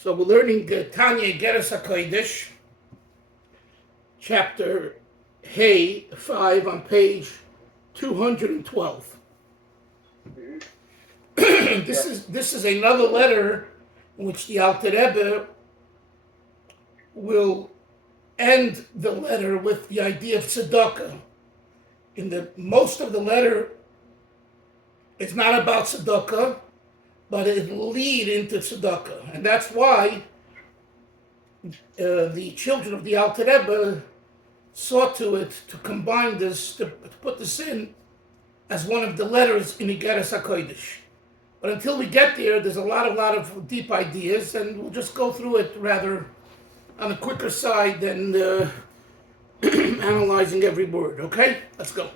So we're learning Tanya Igeres HaKodesh, chapter Hey 5 on page 212. This is another letter in which the Alter Rebbe will end the letter with the idea of tzedakah. Most of the letter is not about tzedakah, but it will lead into tzedakah. And that's why the children of the Alter Rebbe saw to it to combine this, to put this in as one of the letters in Igeres HaKodesh. But until we get there, there's a lot of deep ideas, and we'll just go through it rather on the quicker side than analyzing every word. Okay? Let's go.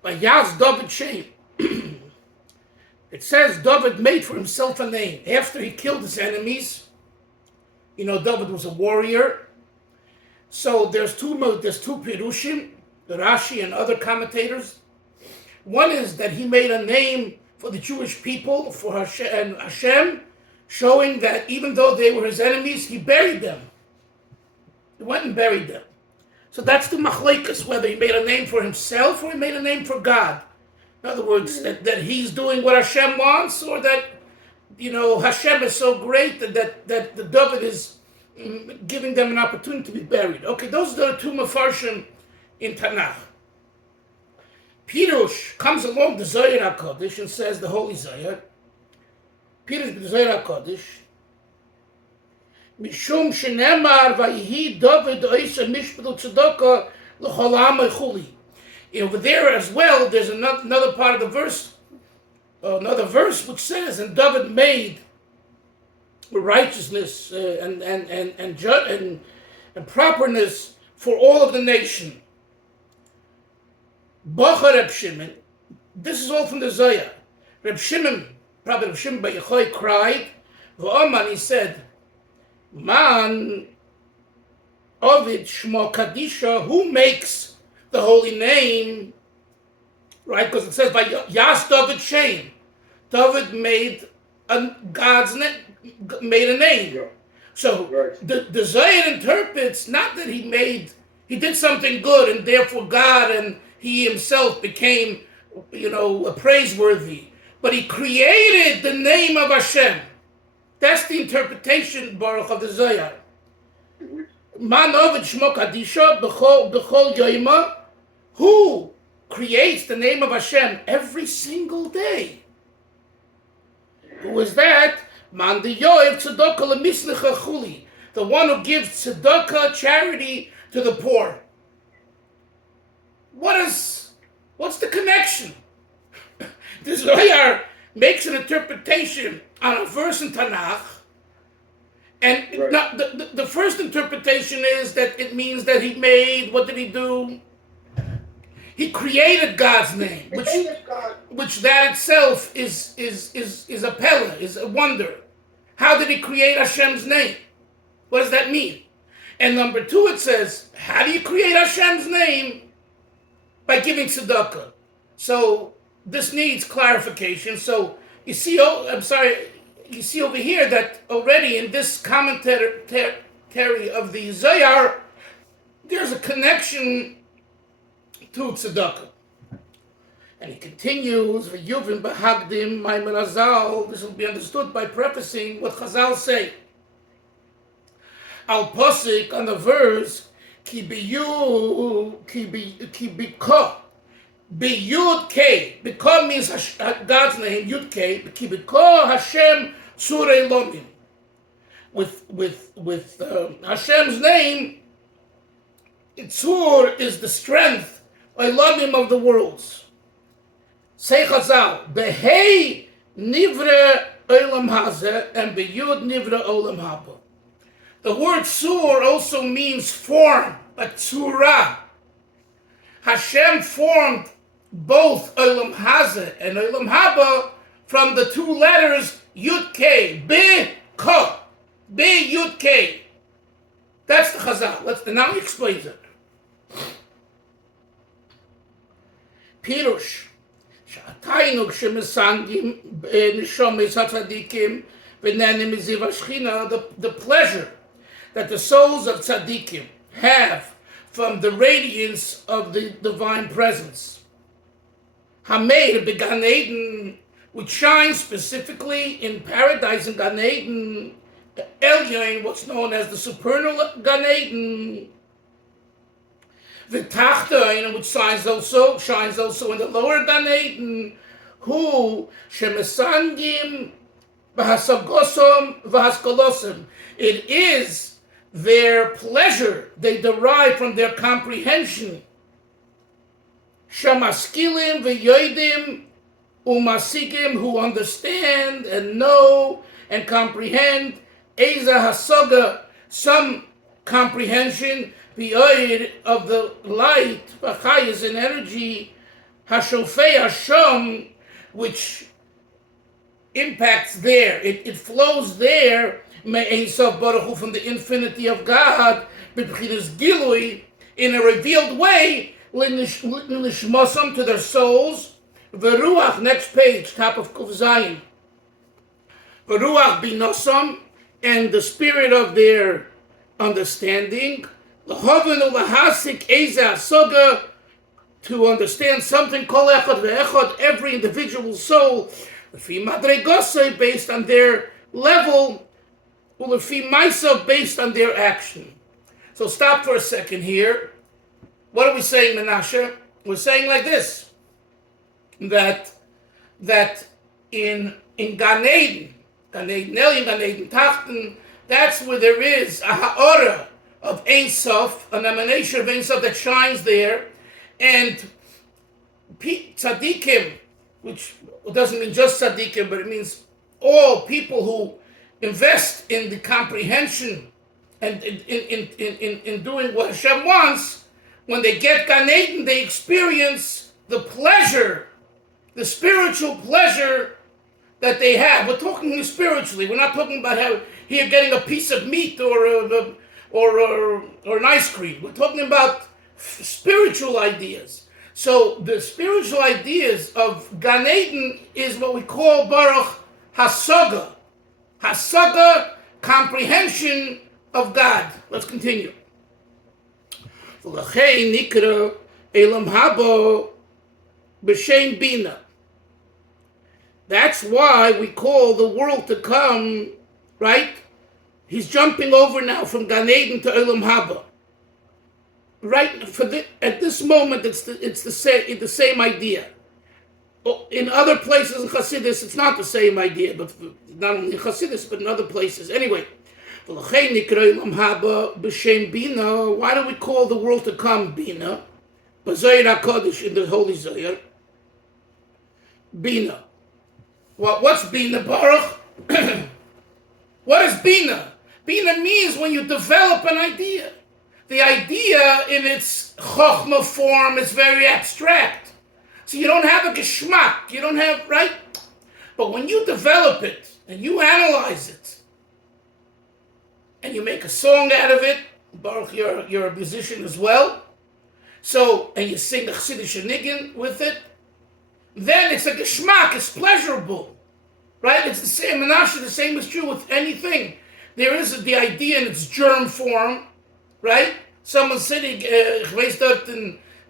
By Yaz David Shem. It says David made for himself a name. After he killed his enemies, David was a warrior. So there's two Pirushim, Rashi and other commentators. One is that he made a name for the Jewish people, for Hashem, showing that even though they were his enemies, he buried them. He went and buried them. So that's the machlekes, whether he made a name for himself or he made a name for God. In other words, that he's doing what Hashem wants, or that, Hashem is so great that the David is giving them an opportunity to be buried. Okay, those are the two mafarshim in Tanakh. Pirush comes along the Zohar HaKodesh and says, the Holy Zohar, Pirush the Zohar HaKodesh, Mishum shenemar vayihi David oisa mishpatul tzedakah l'chol ha'am echuli. Over there as well, there's another part of the verse, another verse which says, and David made righteousness and properness for all of the nation. Bacha Reb Shimon, this is all from the Zohar. Reb Shimon, Rabbi Reb Shimon Bar Yochai cried, V'oman, he said, Man, Ovid Shmo Kadisha, who makes the holy name, right? Because it says by Yas David Shem, David made God's name, made a name. Yeah. So right. the Zohar interprets not that he did something good and therefore God and he himself became, praiseworthy, but he created the name of Hashem. That's the interpretation, Baruch, of the Zohar. Man Ovid Shmo Kadisha b'chol yoyma, who creates the name of Hashem every single day. Who is that? Man the yoyev tzedakah lemisnecha chuli, the one who gives tzedakah, charity, to the poor. What's the connection? The Zohar makes an interpretation on a verse in Tanakh, and right. The first interpretation is that it means that he made, what did he do? He created God's name, which that itself is a pella, is a wonder. How did he create Hashem's name? What does that mean? And number two, it says, how do you create Hashem's name? By giving tzedakah. So this needs clarification. So you see, you see over here that already in this commentary of the Zohar, there's a connection to tzedakah. And he continues, V'yuvim b'hagdim maimer Hazal. This will be understood by prefacing what Chazal say. Al posik, on the verse, Ki biyud K. Bika means God's name, Yud K. Ki bika Hashem surei lomim. With Hashem's name, Tzur is the strength, lomim of the worlds. Say Chazal, Behei nivre olam hazeh, and beyud nivre olam haba. The word Tzur also means form, like Tzura. Hashem formed both Olam Hazeh and Olam Haba from the two letters Yud K, Be-Ka, Be-Yud K. That's the Chazal. Now he explains it. Pirush, Sha'ataynu k'shemesangim nishomes hatzadikim the pleasure that the souls of tzaddikim have from the radiance of the divine presence. Hameir began Eden, which shines specifically in paradise in Gan Eden, Elyon, what's known as the supernal Gan Eden, the Tachta, which shines also in the lower Gan Eden, who shemesangim v'hasagosom v'haskolosim. It is their pleasure they derive from their comprehension. Shamaskilim v'yoidim umasigim, who understand and know and comprehend. Eza hasoga, some comprehension, b'yoid, of the light, v'chayis, and energy, hashofei hashom, which impacts there. It flows there, me'ein sof baruch hu, from the infinity of God, b'bchinas gilui, in a revealed way, l'nishmosam, to their souls. V'ruach, next page, top of Kuf Zayin. V'ruach binosam, and the spirit of their understanding. L'hovenu l'hasik eza soga, to understand something, kol echad ve'echad, every individual soul, l'fi madregosai, based on their level, u'lefi ma'asav, based on their action. So stop for a second here. What are we saying, Menashe? We're saying like this, that in Gan Eden, Gan Eden Elyon, Gan Eden Tachten, that's where there is a ha'ora of Ein Sof, an emanation of Ein Sof that shines there, and tzaddikim, which doesn't mean just tzaddikim, but it means all people who invest in the comprehension and in doing what Hashem wants. When they get Gan Eden, they experience the pleasure, the spiritual pleasure that they have. We're talking spiritually. We're not talking about how here getting a piece of meat or an ice cream. We're talking about spiritual ideas. So the spiritual ideas of Gan Eden is what we call Baruch Hasaga. Hasaga, comprehension of God. Let's continue. Nikra Elam Habo B'Shem Bina. That's why we call the world to come, right? He's jumping over now from Gan Eden to Elam Haba. Right, at this moment, it's the same idea. In other places in Chassidus, it's not the same idea, but not only in Chassidus, but in other places. Anyway, why do we call the world to come Bina? HaKodesh, in the Holy Zohar. Bina. What's Bina, Baruch? What is Bina? Bina means when you develop an idea. The idea in its chokhmah form is very abstract. So you don't have a geschmack. You don't have, right? But when you develop it and you analyze it and you make a song out of it, Baruch, you're a musician as well. So, and you sing the Chassidish Niggin with it, then it's a geschmack, it's pleasurable. Right? It's the same, Menashe, the same is true with anything. There is the idea in its germ form, right? Someone sitting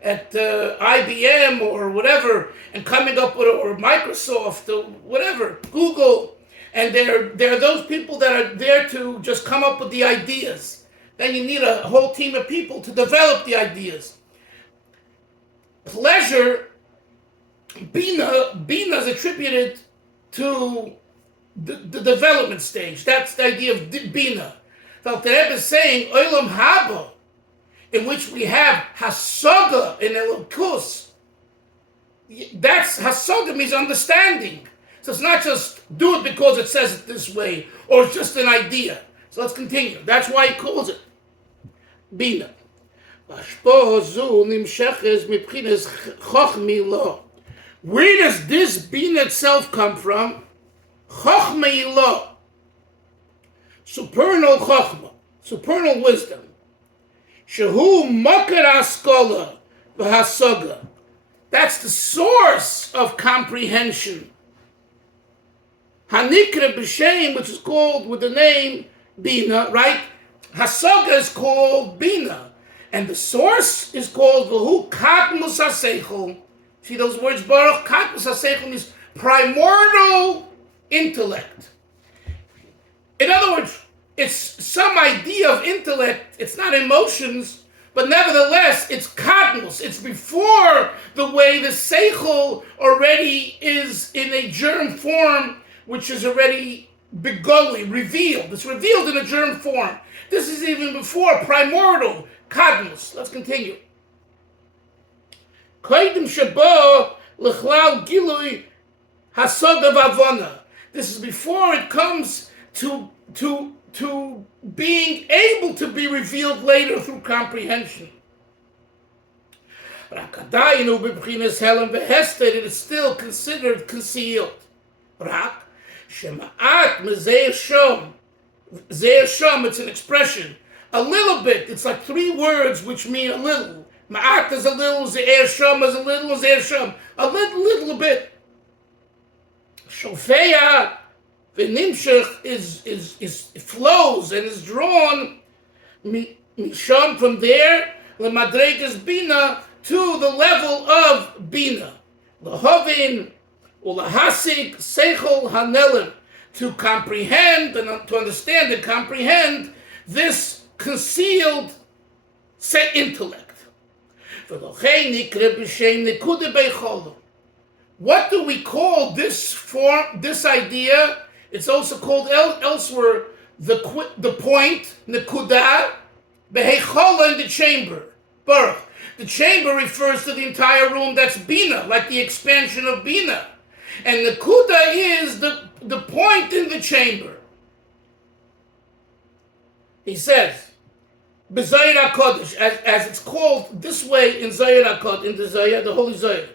at IBM or whatever and coming up with, or Microsoft or whatever, Google, and there are those people that are there to just come up with the ideas. Then you need a whole team of people to develop the ideas. Pleasure, Bina is attributed to the development stage. That's the idea of Bina. So the Rebbe is saying, Olam Haba, in which we have Hasaga in Elokus. That's, Hasaga means understanding. So it's not just do it because it says it this way, or it's just an idea. So let's continue. That's why he calls it Bina. Where does this Bina itself come from? Chochmah, supernal chochmah, supernal wisdom. Shehu makar askola v'hasaga. That's the source of comprehension. Hanikra b'shem, which is called with the name Bina, right? Hasaga is called Bina. And the source is called V'hu Katmus HaSeichel. See those words, Baruch? Katmus HaSeichel means primordial intellect. In other words, it's some idea of intellect. It's not emotions, but nevertheless, it's Katmus. It's before the way the Seichel already is in a germ form, which is already begoli, revealed. It's revealed in a germ form. This is even before primordial Kadmus. Let's continue. Koidim sheba l'chlal gilui hasoga v'avona. This is before it comes to being able to be revealed later through comprehension. Rakadayinu b'bchinas helen v'hester. It is still considered concealed. Rak shema'at mezeir shom. Zeir shom, it's an expression. A little bit, it's like 3 words which mean a little. Ma'at is a little, zeir shom is a little, zeir shom. A little bit. Shofeya v'nimshech is flows and is drawn misham from there, lemadregas bina, to the level of bina. Lahavin ulahasik seichel hanelim, to comprehend and to understand and comprehend this concealed intellect. What do we call this form, this idea? It's also called elsewhere the point, nekuda, behechola, in the chamber. Baruch. The chamber refers to the entire room. That's bina, like the expansion of bina. And nekuda is the point in the chamber. He says, B'Zayir HaKodesh, as it's called this way in Zayir HaKodesh, in the Zayir, the Holy Zayir.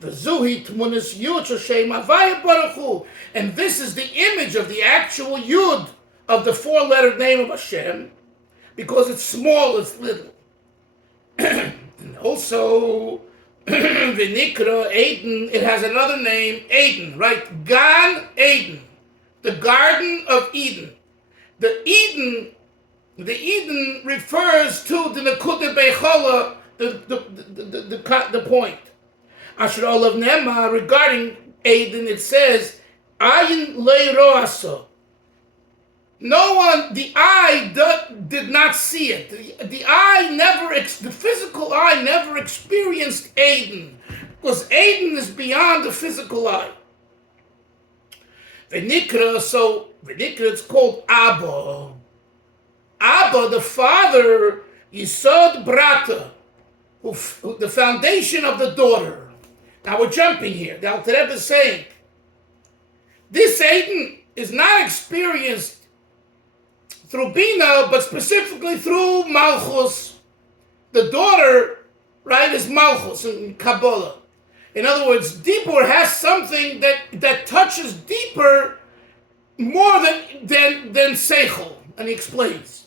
V'zuhi tmunis yud Hashem Havaya Baruch Hu. And this is the image of the actual yud of the 4-letter name of Hashem, because it's small, it's little. And also, V'nikra Eden, it has another name, Eden, right? Gan Eden, the Garden of Eden. The Eden refers to the Nekuda Bechola, the point. Asher Olav Nema, regarding Eden, it says, Ayin Leiroaso. No one, the eye did not see it. The eye the physical eye never experienced Eden, because Eden is beyond the physical eye. V'nikra, it's called Abba. Abba, the father, Yisod Brata, the foundation of the daughter. Now we're jumping here. The Alter Rebbe is saying, this Eden is not experienced through Bina, but specifically through Malchus. The daughter, right, is Malchus in Kabbalah. In other words, Dibur has something that touches deeper more than Seichel. And he explains.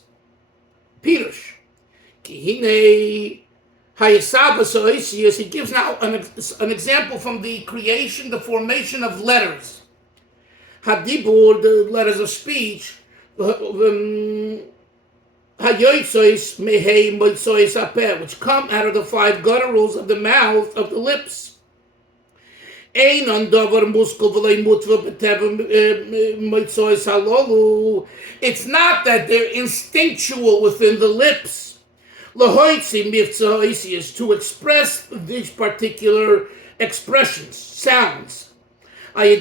Pirush. Kihine Hayesabas, he gives now an example from the creation, the formation of letters. Hadibur, the letters of speech. Which come out of the 5 gutturals of the mouth, of the lips. It's not that they're instinctual within the lips. To express these particular expressions, sounds. Through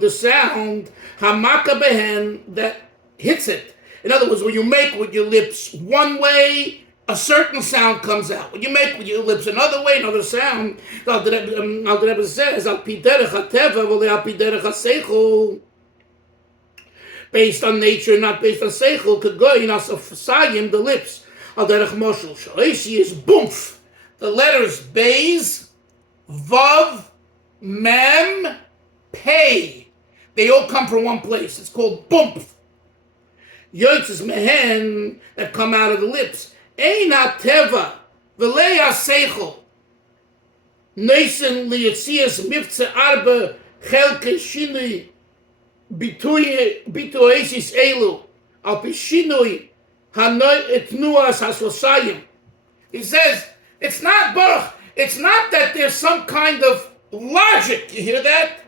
the sound, hamaka behen, that hits it. In other words, when you make with your lips one way, a certain sound comes out. When you make with your lips another way, another sound. Al Rebbe says, al pi derech hateva v'le al pi derech haseichel, based on nature, not based on seichel. Kagoyin asafasayim, the lips. Al derech moshel shalishi is boomf. The letters beis, vav, mem, pei. They all come from one place. It's called boomf. Yotzes mehen, that come out of the lips. Ein teva v'lei seichel. Neisen liyatzias mifze arba chelke shinui bitoesis elu al pishinui hanoi etnuas hasosayim. He says it's not Baruch. It's not that there's some kind of logic. You hear that?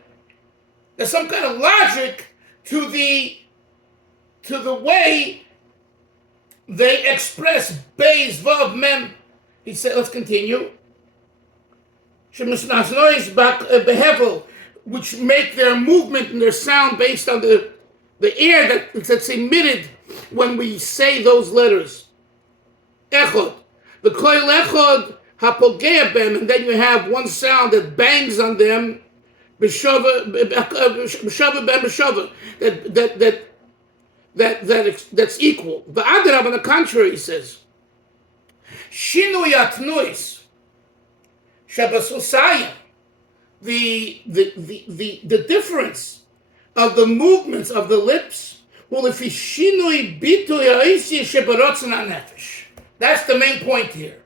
There's some kind of logic to the way they express Beis Vav Mem. He said, let's continue. Behevel, which make their movement and their sound based on the air that's emitted when we say those letters. Echod. The koil echod hapogea bem, and then you have one sound that bangs on them. B'shava ben b'shava. That's equal. The Adarab, on the contrary, says, Shinui atnuis shabasosayim. The difference of the movements of the lips. Well, if he shinui bitu yaisi shebarotzen hanefesh. That's the main point here.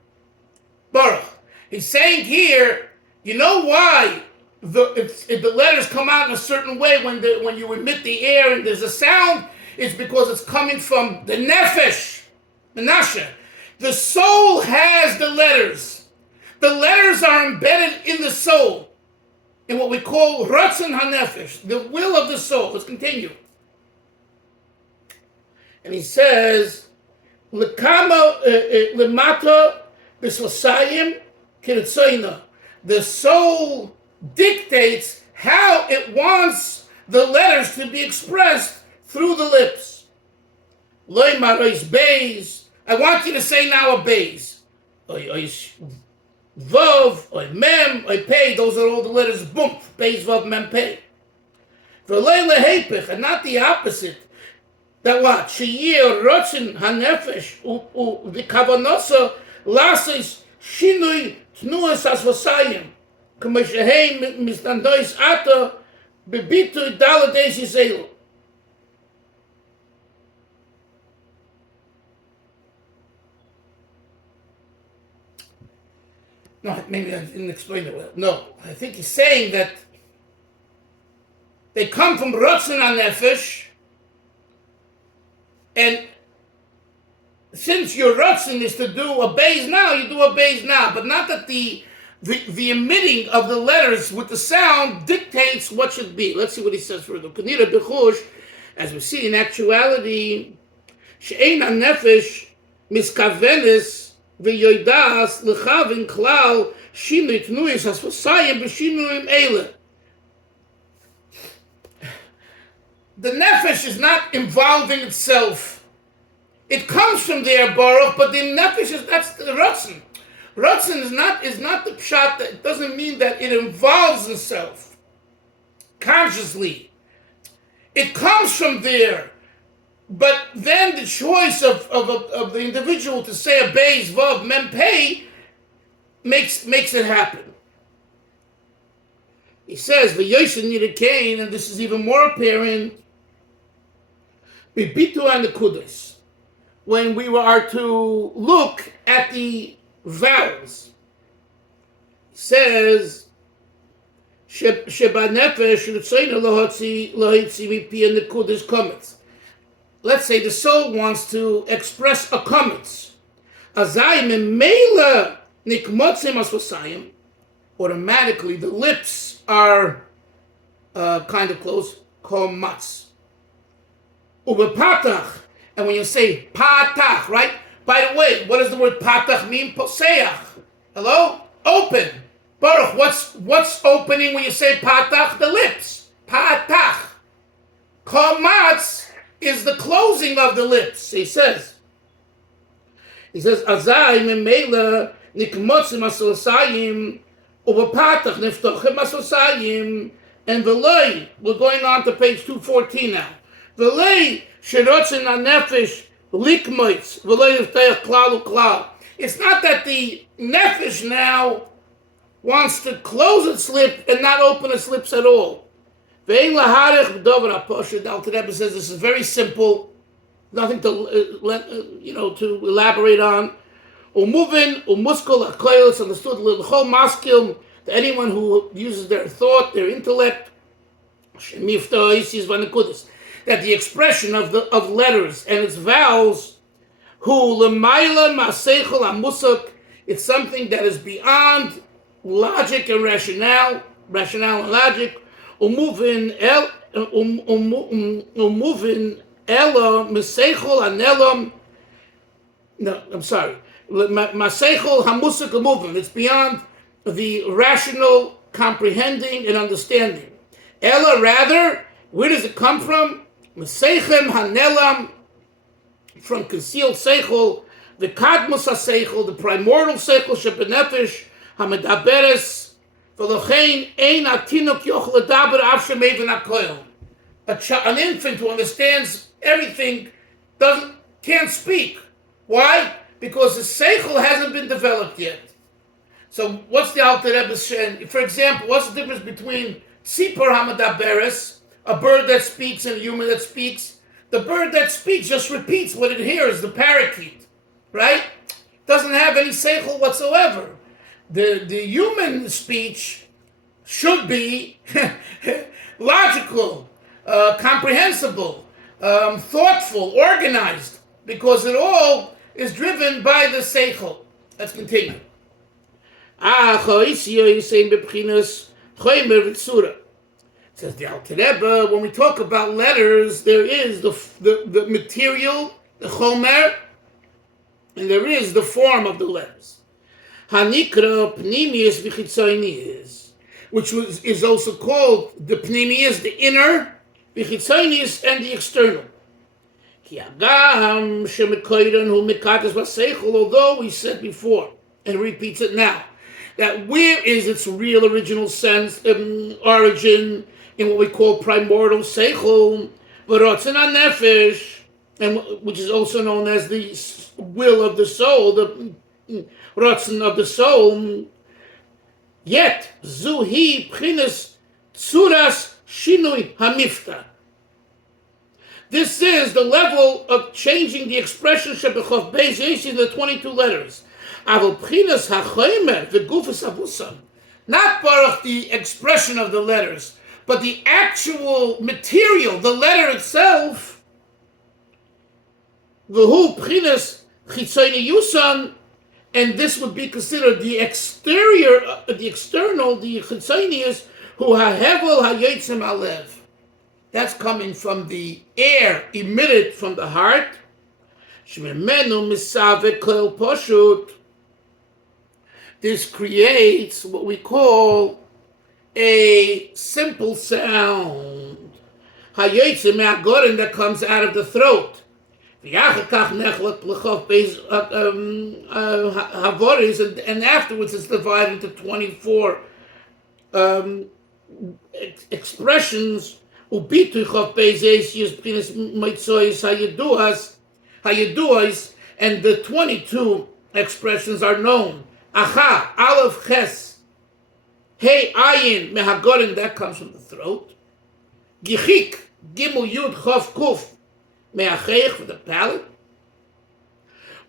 Baruch. He's saying here, you know why the letters come out in a certain way when you emit the air and there's a sound? It's because it's coming from the nefesh, menashe. The soul has the letters. The letters are embedded in the soul, in what we call ratzon hanefesh, the will of the soul. Let's continue. And he says, "Lekama lemata b'sosayim kiritzoyna." The soul dictates how it wants the letters to be expressed through the lips. Loy marois beis. I want you to say now a beis. Vav, or mem, or pei. Those are all the letters. Boom. Beis, vav, mem, pei. V'loy lehepech, and not the opposite. That what? Sheyir rotzen hanefesh the kavanosa lasis shinui tnuas asvasayim. K'mashehei misnandois ata bebitu daladeis yiselu. No, maybe I didn't explain it well. No, I think he's saying that they come from Rotzen HaNefesh, and since your Rotzen is to do a beis now, you do a beis now, but not that the emitting of the letters with the sound dictates what should be. Let's see what he says further. Kanira Bechush, as we see in actuality, She'ein HaNefesh miskavenes v'yoidas lechavin klal shinui tnuis hasvasayim b'shinuim eile. The nefesh is not involving itself. It comes from there, Baruch, but the nefesh that's the Ratzin. Ratzin is not the pshat. That it doesn't mean that it involves itself consciously. It comes from there. But then the choice of the individual to say a beis, vav, mem, pei makes it happen. He says, v'yoshin nidakain, and this is even more apparent, bibitu and the HaKodesh, when we are to look at the vowels. He says, sheba nefesh l'tzayna lohotzi mipi and the HaKodesh comments. Let's say the soul wants to express a comment. Automatically the lips are kind of close. Komatz. Ubepatach. And when you say patach, right? By the way, what does the word patach mean? Poseach. Hello? Open. Baruch, what's opening when you say patach? The lips. Patach. Komatz is the closing of the lips. He says, Azai memela nikmotzim asosayim ubapatach niftochem asosayim, and velei. We're going on to page 214 now. Velei sherotzen hanefesh likmoitz velei niftach klal uklal. It's not that the nefesh now wants to close its lip and not open its lips at all. The Alter Rebbe says this is very simple, nothing to to elaborate on. Umuvin umuskol hakoil, it's understood l'chol maskil, to anyone who uses their thought, their intellect. that the expression of letters and its vowels, it's something that is beyond logic and rationale and logic. Umuvin ela mesechol anelam. No, I'm sorry. Masechol hamusik umuvin. It's beyond the rational comprehending and understanding. Ella, rather, where does it come from? Mesechem hanelam, from concealed seichel, the kadmus ha-seichel, the primordial seichel shebenefesh hamedaberes v'lochein ein atinuk yochel ledaber af shemeven hakoil. An infant who understands everything can't speak. Why? Because the seichel hasn't been developed yet. So what's the Alter Rebbe saying? For example, what's the difference between tzipor hamedaberes, a bird that speaks, and a human that speaks? The bird that speaks just repeats what it hears, the parakeet, right? Doesn't have any seichel whatsoever. The human speech should be logical, comprehensible, thoughtful, organized, because it all is driven by the seichel. Let's continue. Says the Alter Rebbe, when we talk about letters, there is the material, the chomer, and there is the form of the letters. Hanikra pnimius v'chitzonius, which is also called the pnimius, the inner, v'chitzonius, and the external. Although we said before, and repeats it now, that where is its real original sense, origin, in what we call primordial seichel, v'rotzen ha-nefesh, and which is also known as the will of the soul, the rotzen of the soul. Yet zuhi p'chinas tzuras shinui hamifta. This is the level of changing the expression shebechof beis in the 22 letters. Aval p'chinas hachomer v'gufas avusam. Not baruch the expression of the letters, but the actual material, the letter itself. V'hu p'chinas chitzoniyusan, and this would be considered the exterior, the external, the chitzonius, hu hahevel hayotzim alev. That's coming from the air emitted from the heart. Shememenu misaveh kol poshut. This creates what we call a simple sound. Hayotzim me'agorin, that comes out of the throat. And afterwards it's divided into 24 expressions, and the 22 expressions are known. Acha, Aleph, Ches, Hey, Ayin, Mehagorin, that comes from the throat. Gichik, Gimel, Yud, Chof, Kuf, Me'achech, for the palate.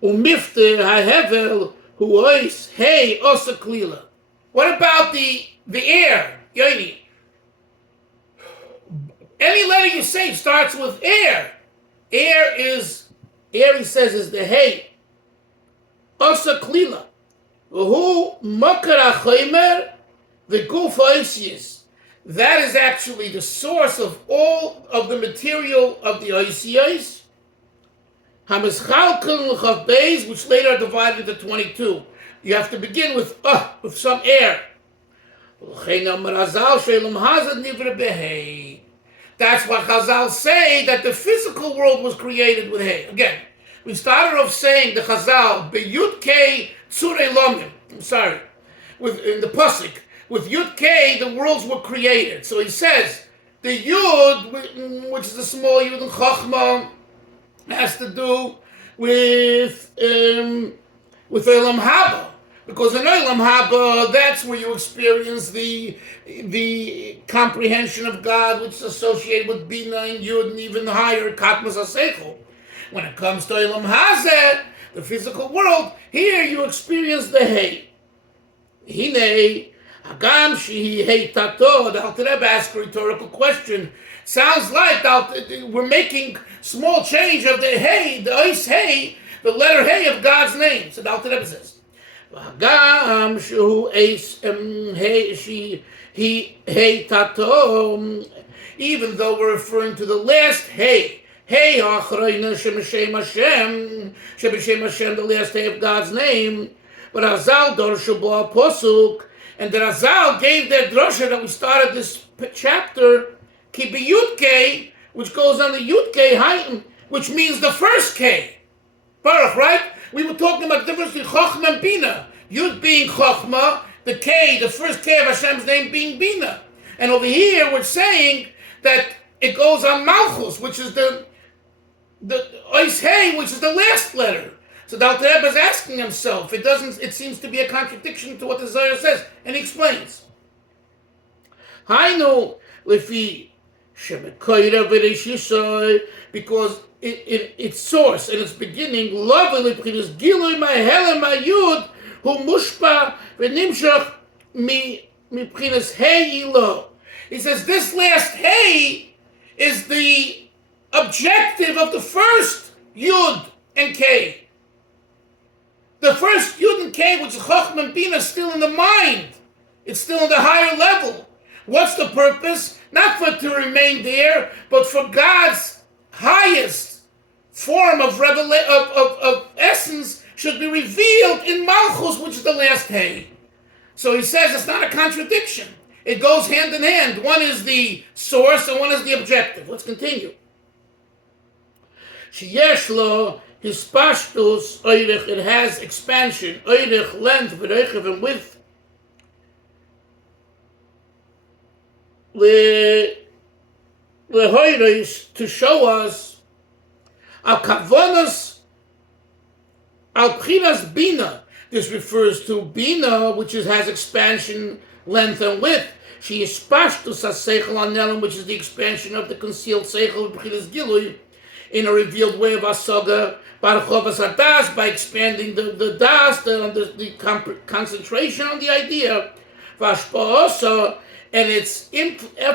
Umifte, Hahevel, Huois, Hey, Osa Klila. What about the air? Yoni. Any letter you say starts with air. Air, he says, is the Hey. Osa Klila. Who Makar HaChomer, the Guf Oisius. That is actually the source of all of the material of the Oisiyos. Hamischalkel L'chav Beis, which later are divided into 22. You have to begin with some air. That's why Chazal say that the physical world was created with hay. Again, we started off saying the Chazal, B'Yud Kei Tzurei Lomim. I'm sorry. In the Pasuk, with Yud Kei, the worlds were created. So he says, the Yud, which is the small Yud in Chachma, has to do with Olam Haba. Because in Olam Haba, that's where you experience the comprehension of God, which is associated with Bina and Yud, and even higher, Katmas HaSeichel. When it comes to Olam Hazeh, the physical world, here you experience the Hey. Hine, Hagam shehi hey tato. The Alter Rebbe asks a rhetorical question. Sounds like we're making small change of the hey, the ois hey, the letter hey of God's name. So the Alter Rebbe says, Hagam shehu eis hey she he hey tato. Even though we're referring to the last hey. Hey, Achrayna Shemeshem Hashem, Shemeshem Hashem, the last day of God's name. But Azal Dorshu Bo Posuk, and the Azal gave that drasha that we started this chapter, Kibi Yud which goes on the Yud Hayim, which means the first K. Baruch, right? We were talking about the difference between Chochma and Bina. Yud being Chochma, the K, the first K of Hashem's name being Bina. And over here we're saying that it goes on Malchus, which is the Ois Hey, which is the last letter. So the Alter Rebbe is asking himself, it seems to be a contradiction to what the Zohar says, and he explains. Hainu lefi shemekoyra v'reishisoi, because its source and its beginning, love lepchinas gilui ma'helem ma'yud hu mushpa v'nimshach mipchinas hey yilo. He says this last hey is the objective of the first Yud and K. The first Yud and K, which is Chochmah and Bina, is still in the mind. It's still in the higher level. What's the purpose? Not for it to remain there, but for God's highest form of essence should be revealed in Malchus, which is the last Hey. So he says it's not a contradiction. It goes hand in hand. One is the source and one is the objective. Let's continue. Sheyesh lo hispashtus oirich, it has expansion, oirich, length, v'reichev, and width. Lehoiris, to show us al kavonos al pchinas bina. This refers to bina, which has expansion, length, and width. She is pashtus ha-seichel anelim, which is the expansion of the concealed seichel of pchinas gilui, in a revealed way of asaga, barchovas hadas, by expanding the das, the concentration on the idea, vashpa'osa, and its influence,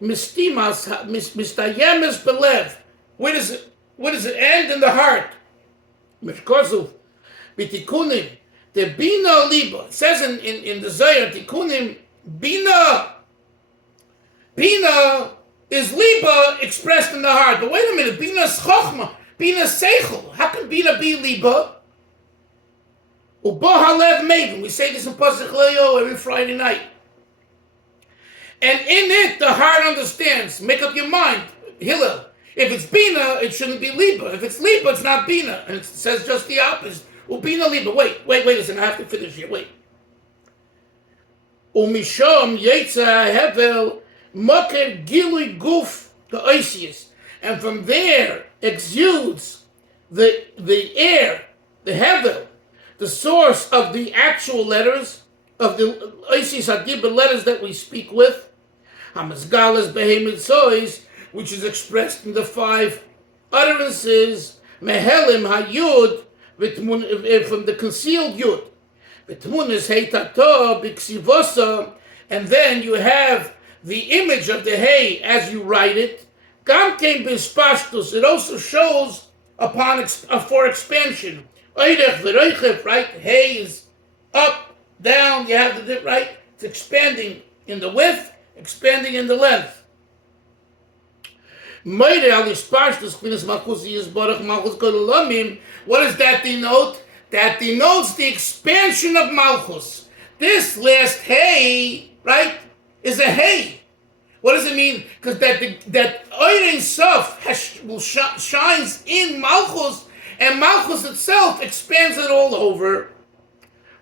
mistimas, mistayemes belev. Where does it end? In the heart. Mishkozu, bitikunim, the bina liba. It says in the Zohar, tikunim, bina is liba expressed in the heart. But wait a minute, bina is chochma, bina is seichel. How can bina be liba? Ubo halev maven. We say this in Pasuk Leyo every Friday night. And in it, the heart understands. Make up your mind, Hillel. If it's bina, it shouldn't be liba. If it's liba, it's not bina. And it says just the opposite. Ubina liba. Wait a second. I have to finish here. Wait. Umishom yetza hevel moker gilui guf the oisius. And from there exudes the air, the hevel, the source of the actual letters, of the oisius hadibah letters that we speak with. Hamazgalas behemoth sois, which is expressed in the 5 utterances, mehelim hayud, from the concealed yud, v'tmunis heitato b'ksivosa, and then you have the image of the hay as you write it. Gamkein b'spashtus, it also shows for expansion. Oirech v'roichef, right? Hay is up, down. You have the right. It's expanding in the width, expanding in the length. What does that denote? That denotes the expansion of Malchus. This last hay, right, is a hay. What does it mean? Because that Oirein Sof shines in Malchus, and Malchus itself expands it all over.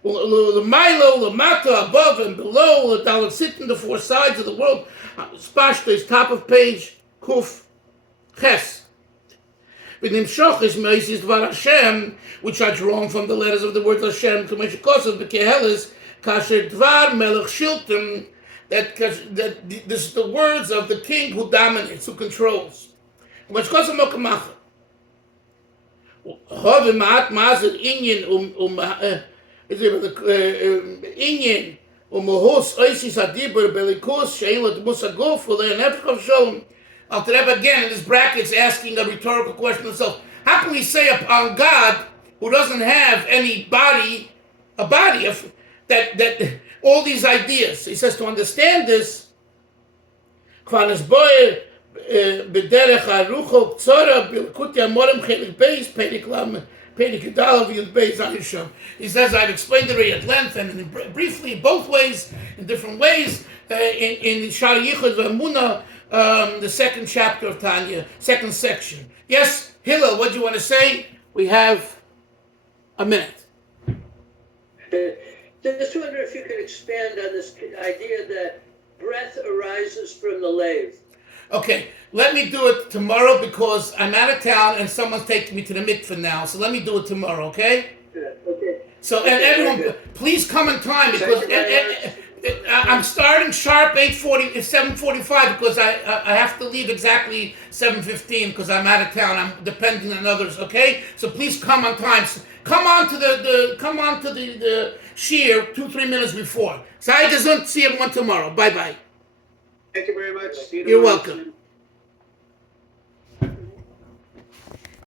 The Milo, the Mata, above and below, the Dalit sit in the 4 sides of the world. Spashta is top of page, Kuf. Ches. With Nimshoch is Meisis Dvar Hashem, which are drawn from the letters of the word Hashem, Kamesh Kosav, Bekehelis, Kasher Dvar Melech Shiltim, that this is the words of the king who dominates, who controls. Kamesh Kosav Mokamacha. Hove Ma'at Mazir Inyan is it the Inyan or Mohos Oisis Adibur Belikos Shailat Musagoful and Efkov Shalom. Alter Rebbe again in his brackets asking a rhetorical question himself. How can we say upon God who doesn't have any body, a body of that all these ideas? He says to understand this, Kvanas Boyer Bederech Arucho Tzora Bilkuti Amorim Chelik Beis Perik Lam Perik Yudal V'Yud Beis Anisham. He says I've explained it already at length and briefly both ways, in different ways, in Shar Yichud V'Amuna, the second chapter of Tanya, second section. Yes, Hillel, what do you want to say? We have a minute. Just wonder if you could expand on this idea that breath arises from the lathe. Okay, let me do it tomorrow because I'm out of town and someone's taking me to the mikveh now. So let me do it tomorrow, okay? Yeah, okay. So, and everyone, please come in time because I'm starting sharp 7:45 because I have to leave exactly 7:15 because I'm out of town. I'm depending on others, okay? So please come on time. Come on to the shiur 2-3 minutes before. So I just want to see everyone tomorrow. Bye-bye. Thank you very much. You're welcome.